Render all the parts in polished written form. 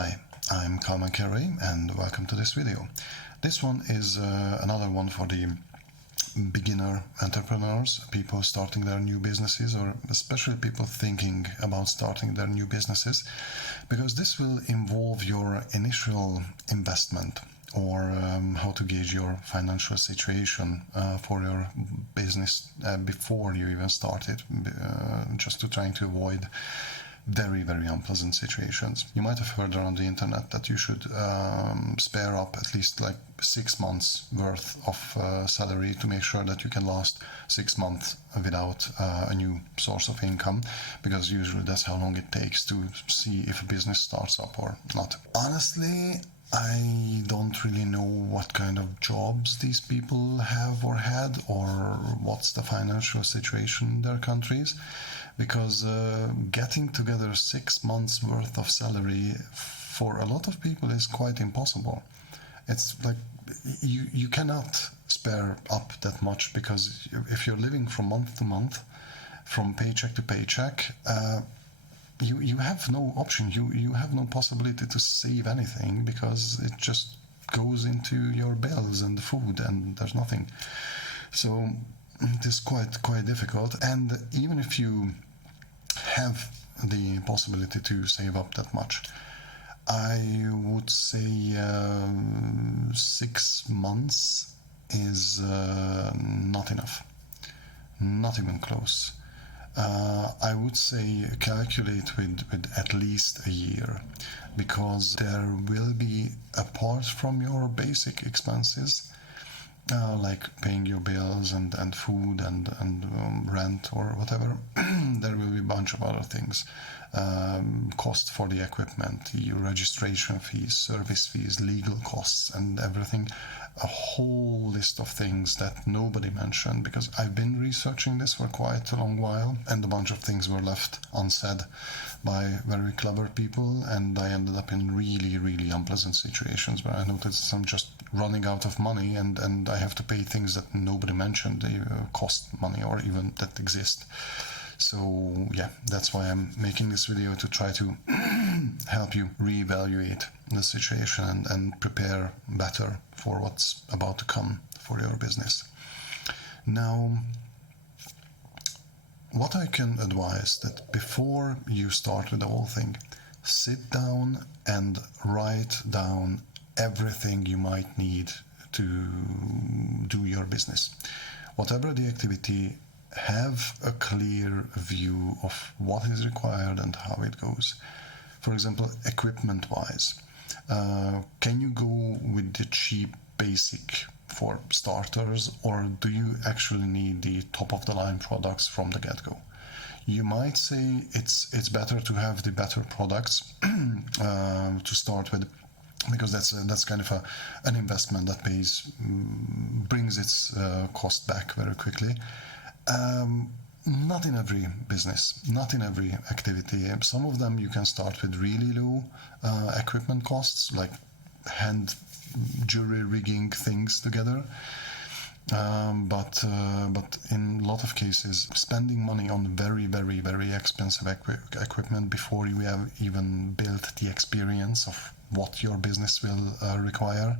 Hi, I'm Kalman Kerry and welcome to this video. This one is another one for the beginner entrepreneurs, people starting their new businesses, or especially people thinking about starting their new businesses, because this will involve your initial investment or how to gauge your financial situation for your business before you even start it, just to trying to avoid very, very unpleasant situations. You might have heard around the internet that you should spare up at least like 6 months worth of salary to make sure that you can last 6 months without a new source of income, because usually that's how long it takes to see if a business starts up or not. Honestly, I don't really know what kind of jobs these people have or had, or what's the financial situation in their countries, because getting together 6 months worth of salary for a lot of people is quite impossible. It's like you cannot spare up that much, because if you're living from month to month, from paycheck to paycheck, you have no option. You have no possibility to save anything, because it just goes into your bills and food, and there's nothing. So it is quite difficult. And even if you have the possibility to save up that much, I would say 6 months is not enough, not even close. I would say calculate with at least a year, because there will be, apart from your basic expenses, like paying your bills and food and rent or whatever, there will be a bunch of other things. Cost for the equipment, your registration fees, service fees, legal costs, and everything. A whole list of things that nobody mentioned, because I've been researching this for quite a long while, and a bunch of things were left unsaid by very clever people, and I ended up in really, really unpleasant situations where I noticed I'm just running out of money, and I have to pay things that nobody mentioned. They cost money, or even that exist. So yeah, that's why I'm making this video, to try to help you reevaluate the situation and prepare better for what's about to come for your business. Now, what I can advise, that before you start with the whole thing, sit down and write down everything you might need to do your business. Whatever the activity, have a clear view of what is required and how it goes. For example, equipment-wise, can you go with the cheap basic for starters, or do you actually need the top-of-the-line products from the get-go? You might say it's better to have the better products to start with, because that's kind of an investment that brings its cost back very quickly. Not in every business, not in every activity. Some of them you can start with really low equipment costs, like hand jury rigging things together. But in a lot of cases, spending money on very, very, very expensive equipment before you have even built the experience of what your business will require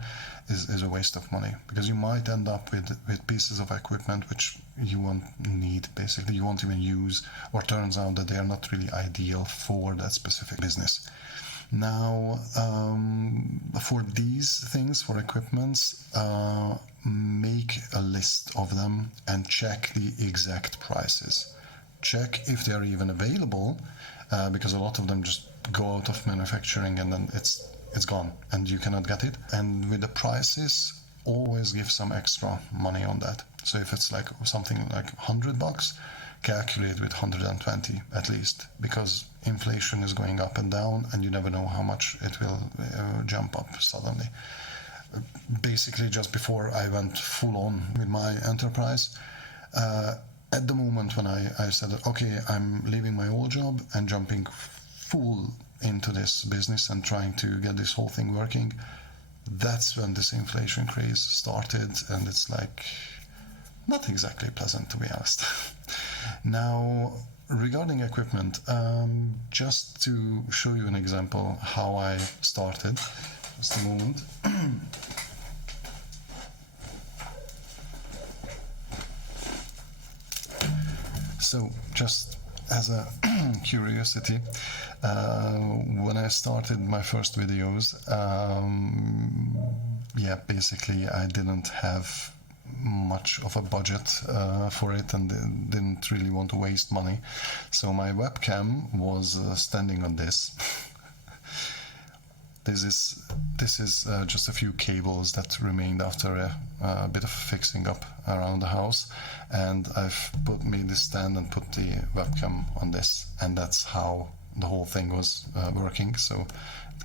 is a waste of money, because you might end up with pieces of equipment which you won't need, basically you won't even use, or turns out that they are not really ideal for that specific business. Now, for these things, for equipments, make a list of them and check the exact prices. Check if they are even available, because a lot of them just go out of manufacturing and then it's gone and you cannot get it. And with the prices, always give some extra money on that. So if it's like something like $100, calculate with 120 at least, because inflation is going up and down and you never know how much it will jump up suddenly. Basically, just before I went full on with my enterprise, at the moment when I said, okay, I'm leaving my old job and jumping full into this business and trying to get this whole thing working, that's when this inflation craze started, and it's like not exactly pleasant, to be honest. Now, regarding equipment, just to show you an example how I started, just a moment. So, just as a curiosity, when I started my first videos, basically I didn't have much of a budget for it, and didn't really want to waste money. So my webcam was standing on this. This is just a few cables that remained after a bit of fixing up around the house, and I've made this stand and put the webcam on this, and that's how the whole thing was working. So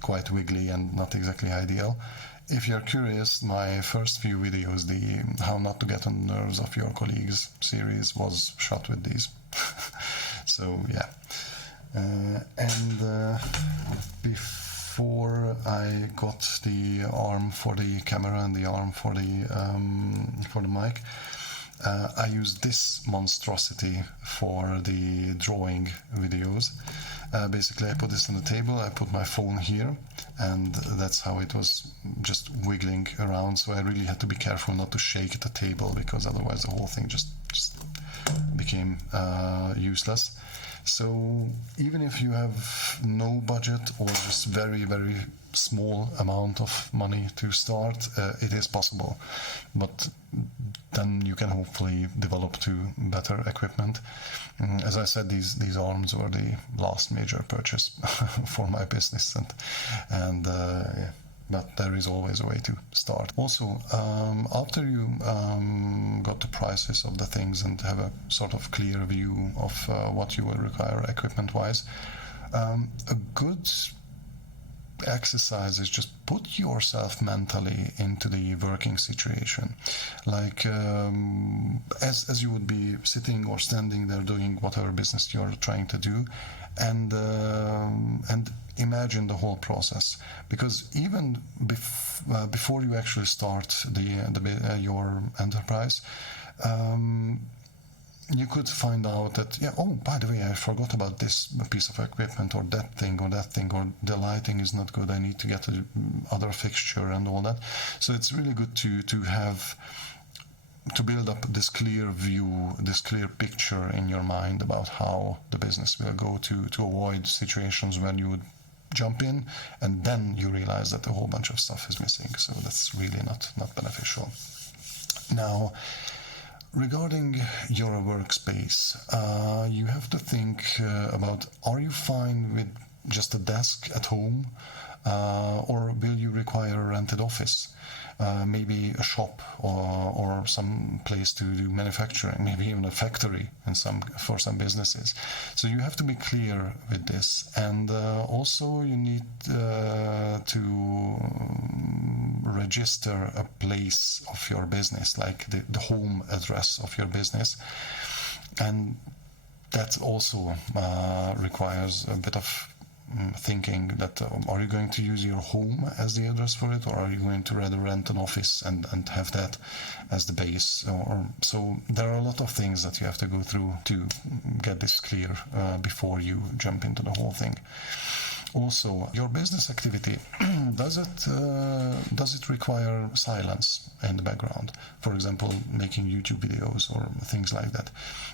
quite wiggly and not exactly ideal. If you're curious, my first few videos, the How Not to Get on the Nerves of Your Colleagues series, was shot with these. So yeah, before I got the arm for the camera and the arm for the mic, I used this monstrosity for the drawing videos. Basically, I put this on the table, I put my phone here, and that's how it was just wiggling around. So I really had to be careful not to shake the table, because otherwise the whole thing just became useless. So even if you have no budget or just very, very small amount of money to start, it is possible. But then you can hopefully develop to better equipment. As I said, these arms were the last major purchase for my business, but there is always a way to start. Also, after you got the prices of the things and have a sort of clear view of what you will require equipment-wise, a good exercise is just put yourself mentally into the working situation, like as you would be sitting or standing there doing whatever business you're trying to do, and imagine the whole process, because even before you actually start your enterprise, you could find out that, by the way, I forgot about this piece of equipment, or that thing, or the lighting is not good, I need to get other fixture and all that. So it's really good to build up this clear view, this clear picture in your mind about how the business will go, to avoid situations when you would jump in and then you realize that a whole bunch of stuff is missing. So that's really not beneficial. Now, regarding your workspace, you have to think about, are you fine with just a desk at home, or will you require a rented office? Maybe a shop or some place to do manufacturing, maybe even a factory for some businesses. So you have to be clear with this, and also you need to register a place of your business, like the home address of your business, and that also requires a bit of thinking that are you going to use your home as the address for it, or are you going to rather rent an office and have that as the base? So there are a lot of things that you have to go through to get this clear before you jump into the whole thing. Also, your business activity, does it require silence in the background? For example, making YouTube videos or things like that.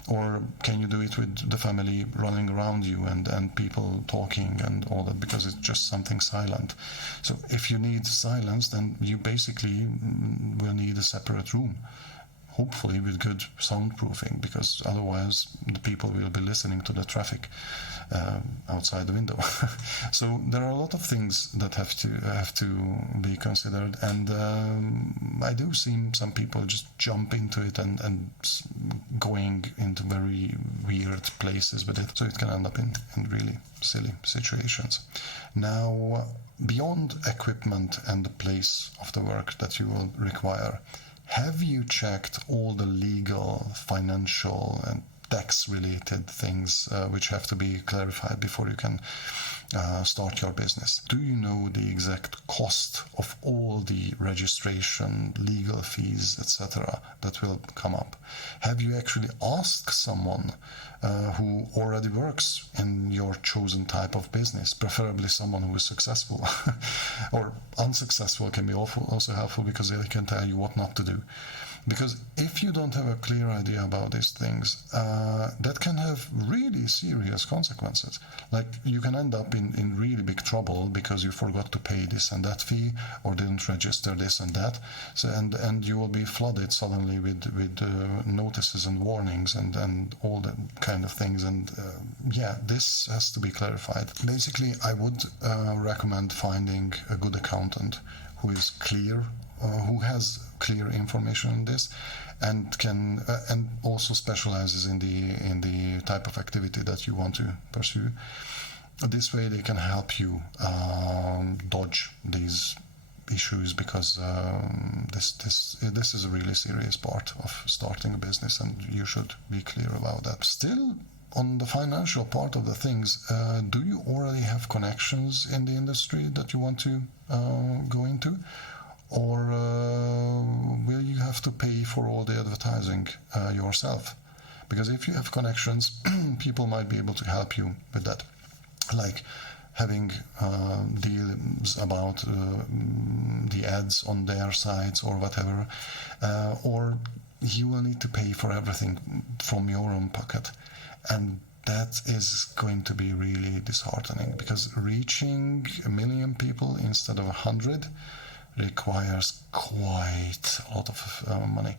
Or can you do it with the family running around you and people talking and all that, because it's just something silent? So if you need silence, then you basically will need a separate room, hopefully with good soundproofing, because otherwise the people will be listening to the traffic outside the window. So there are a lot of things that have to be considered, and I do see some people just jump into it and going into very weird places with it, so it can end up in really silly situations. Now, beyond equipment and the place of the work that you will require, have you checked all the legal, financial, and tax-related things which have to be clarified before you can start your business. Do you know the exact cost of all the registration, legal fees, etc. that will come up? Have you actually asked someone who already works in your chosen type of business, preferably someone who is successful or unsuccessful can be also helpful because they can tell you what not to do. Because if you don't have a clear idea about these things, that can have really serious consequences. Like you can end up in really big trouble because you forgot to pay this and that fee or didn't register this and that. So and you will be flooded suddenly with notices and warnings and all that kind of things. And this has to be clarified. Basically, I would recommend finding a good accountant who is clear, who has clear information on this, and can and also specializes in the type of activity that you want to pursue. This way, they can help you dodge these issues because this is a really serious part of starting a business, and you should be clear about that. Still, on the financial part of the things, do you already have connections in the industry that you want to go into? Or will you have to pay for all the advertising yourself? Because if you have connections, people might be able to help you with that. Like having deals about the ads on their sites or whatever. Or you will need to pay for everything from your own pocket. And that is going to be really disheartening, because reaching 1 million people instead of 100 requires quite a lot of money.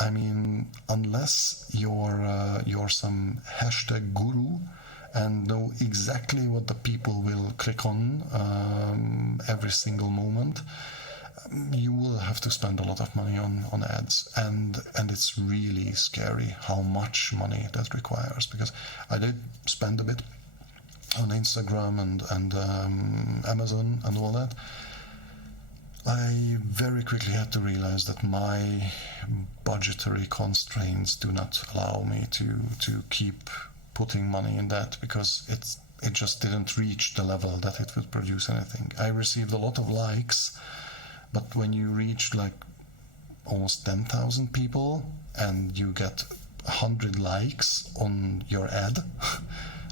I mean, unless you're some hashtag guru and know exactly what the people will click on every single moment, you will have to spend a lot of money on ads, and it's really scary how much money that requires. Because I did spend a bit on Instagram and Amazon and all that. I very quickly had to realize that my budgetary constraints do not allow me to keep putting money in that, because it just didn't reach the level that it would produce anything. I received a lot of likes, but when you reach like almost 10,000 people and you get 100 likes on your ad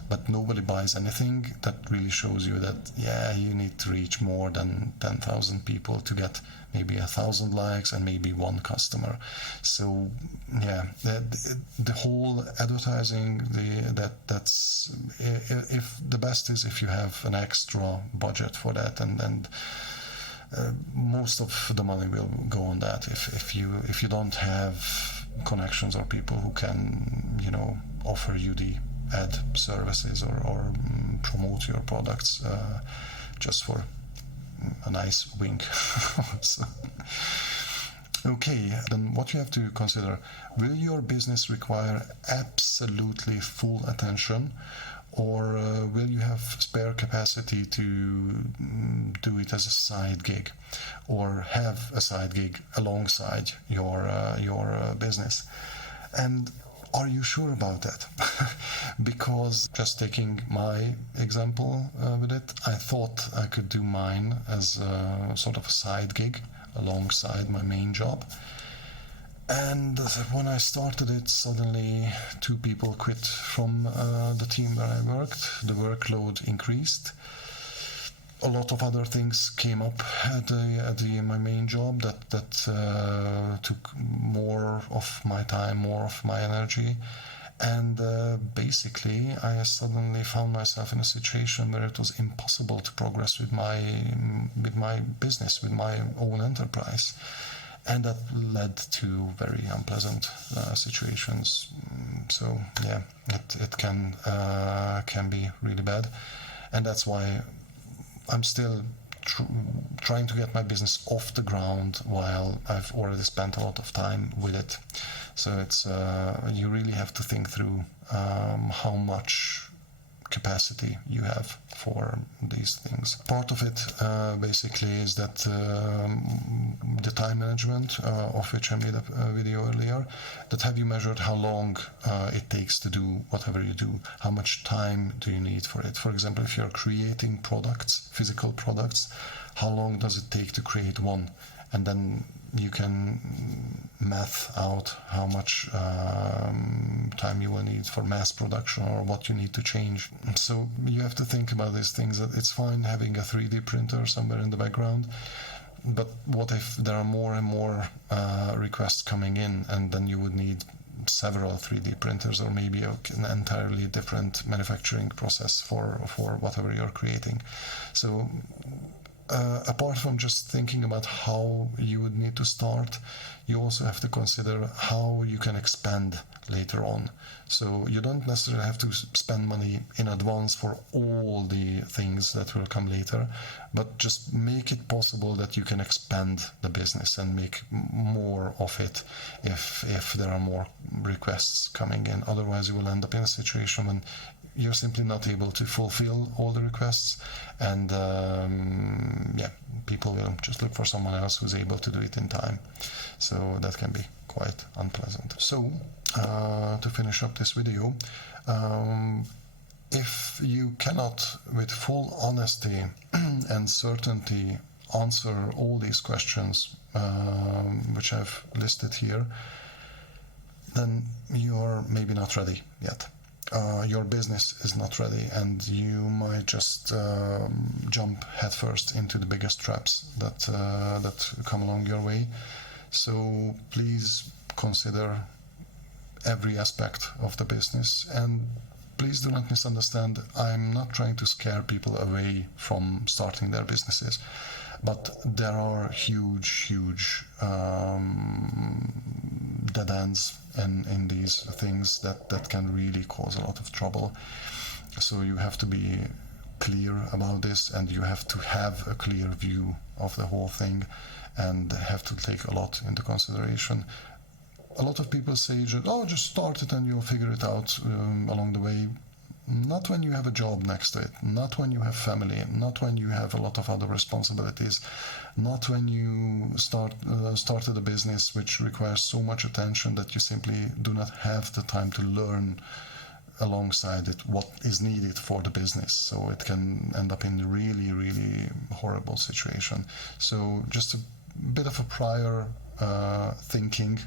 but nobody buys anything, that really shows you that, you need to reach more than 10,000 people to get maybe 1,000 likes and maybe one customer. So, the whole advertising, that's if the best is if you have an extra budget for that, and most of the money will go on that. If you don't have connections or people who can, offer you the ad services or promote your products just for a nice wink. So, okay, then what you have to consider: will your business require absolutely full attention, or will you have spare capacity to do it as a side gig, or have a side gig alongside your business? And are you sure about that? Because, just taking my example with it, I thought I could do mine as a sort of a side gig alongside my main job. And when I started it, suddenly 2 people quit from the team where I worked. The workload increased. A lot of other things came up at my main job that took more of my time, more of my energy, and basically I suddenly found myself in a situation where it was impossible to progress with my business, with my own enterprise, and that led to very unpleasant situations. So it can be really bad, and that's why I'm still trying to get my business off the ground while I've already spent a lot of time with it. So it's you really have to think through how much capacity you have for these things. Part of it basically is that the time management, of which I made a video earlier, that have you measured how long it takes to do whatever you do? How much time do you need for it? For example, if you're creating products, physical products, how long does it take to create one? And then you can math out how much time you will need for mass production or what you need to change. So you have to think about these things. That it's fine having a 3D printer somewhere in the background, but what if there are more and more requests coming in, and then you would need several 3D printers, or maybe an entirely different manufacturing process for whatever you're creating. So apart from just thinking about how you would need to start, you also have to consider how you can expand later on. So you don't necessarily have to spend money in advance for all the things that will come later, but just make it possible that you can expand the business and make more of it if there are more requests coming in. Otherwise, you will end up in a situation when you're simply not able to fulfill all the requests, and people will just look for someone else who's able to do it in time. So that can be quite unpleasant. So to finish up this video, if you cannot with full honesty and certainty answer all these questions which I've listed here, then you're maybe not ready yet. Your business is not ready, and you might just jump headfirst into the biggest traps that come along your way. So please consider every aspect of the business, and please do not misunderstand. I'm not trying to scare people away from starting their businesses, but there are huge dead ends in these things that can really cause a lot of trouble. So you have to be clear about this, and you have to have a clear view of the whole thing, and have to take a lot into consideration. A lot of people say, just start it and you'll figure it out along the way. Not when you have a job next to it, not when you have family, not when you have a lot of other responsibilities, not when you started a business which requires so much attention that you simply do not have the time to learn alongside it what is needed for the business. So it can end up in a really horrible situation. So just a bit of a prior thinking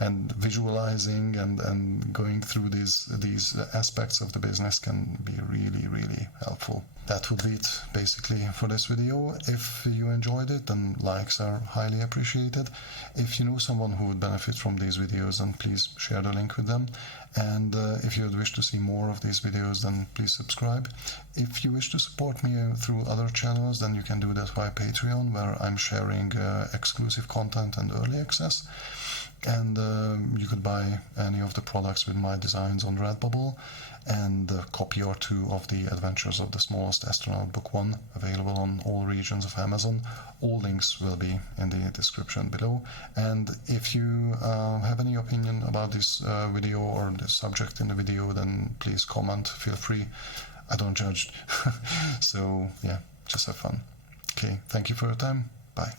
and visualizing and going through these aspects of the business can be really helpful. That would be it basically for this video. If you enjoyed it, then likes are highly appreciated. If you know someone who would benefit from these videos, then please share the link with them. And if you would wish to see more of these videos, then please subscribe. If you wish to support me through other channels, then you can do that via Patreon, where I'm sharing exclusive content and early access. And you could buy any of the products with my designs on Redbubble, and a copy or two of the Adventures of the Smallest Astronaut Book 1, available on all regions of Amazon. All links will be in the description below. And if you have any opinion about this video or the subject in the video, then please comment, feel free. I don't judge. So yeah, just have fun. Okay, thank you for your time.